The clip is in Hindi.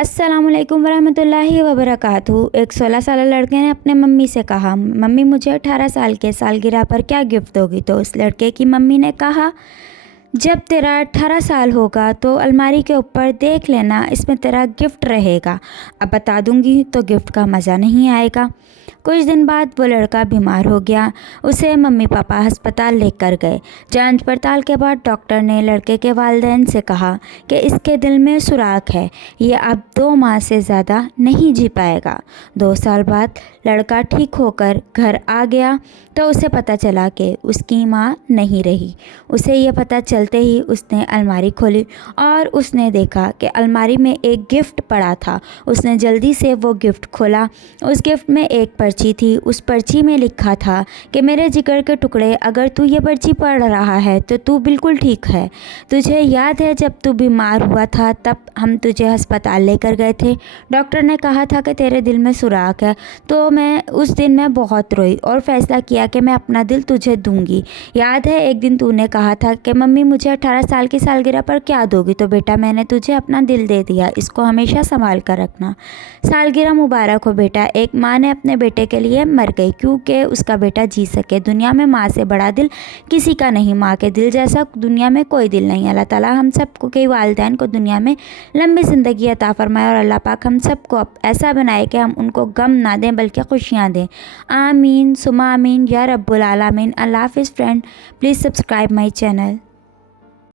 अस्सलामुअलैकुम वरहमतुल्लाहि वबरकातुहू। एक 16 साल लड़के ने अपने मम्मी से कहा, मम्मी मुझे 18 साल के सालगिरह पर क्या गिफ्ट दोगी। तो उस लड़के की मम्मी ने कहा, जब तेरा 18 साल होगा तो अलमारी के ऊपर देख लेना, इसमें तेरा गिफ्ट रहेगा। अब बता दूंगी तो गिफ्ट का मज़ा नहीं आएगा। कुछ दिन बाद वो लड़का बीमार हो गया। उसे मम्मी पापा अस्पताल लेकर गए। जांच पड़ताल के बाद डॉक्टर ने लड़के के वालिदैन से कहा कि इसके दिल में सुराख है, ये अब 2 माह से ज़्यादा नहीं जी पाएगा। 2 साल बाद लड़का ठीक होकर घर आ गया तो उसे पता चला कि उसकी माँ नहीं रही। उसे ये पता चलते ही उसने अलमारी खोली और उसने देखा कि अलमारी में एक गिफ्ट पड़ा था। उसने जल्दी से वो गिफ्ट खोला। उस गिफ्ट में एक पर्ची थी। उस पर्ची में लिखा था कि मेरे जिगर के टुकड़े, अगर तू ये पर्ची पढ़ रहा है तो तू बिल्कुल ठीक है। तुझे याद है जब तू बीमार हुआ था तब हम तुझे अस्पताल लेकर गए थे। डॉक्टर ने कहा था कि तेरे दिल में सुराख है। तो मैं उस दिन मैं बहुत रोई और फैसला किया कि मैं अपना दिल तुझे दूंगी। याद है एक दिन तूने कहा था कि मम्मी मुझे 18 साल की सालगिरह पर क्या दोगी। तो बेटा मैंने तुझे अपना दिल दे दिया, इसको हमेशा संभाल कर रखना। सालगिरह मुबारक हो बेटा। एक माँ ने अपने बेटे के लिए मर गई क्योंकि उसका बेटा जी सके। दुनिया में माँ से बड़ा दिल किसी का नहीं, माँ के दिल जैसा दुनिया में कोई दिल नहीं। अल्लाह ताला हम सबको के वालिदैन को दुनिया में लंबी ज़िंदगी अता फरमाए और अल्लाह पाक हम सबको ऐसा बनाए कि हम उनको गम ना दें बल्कि खुशियाँ दें। आमीन सुमा आमीन या रब्बुल आलमीन। अल्लाह हाफ़िज़ friend, please subscribe my channel.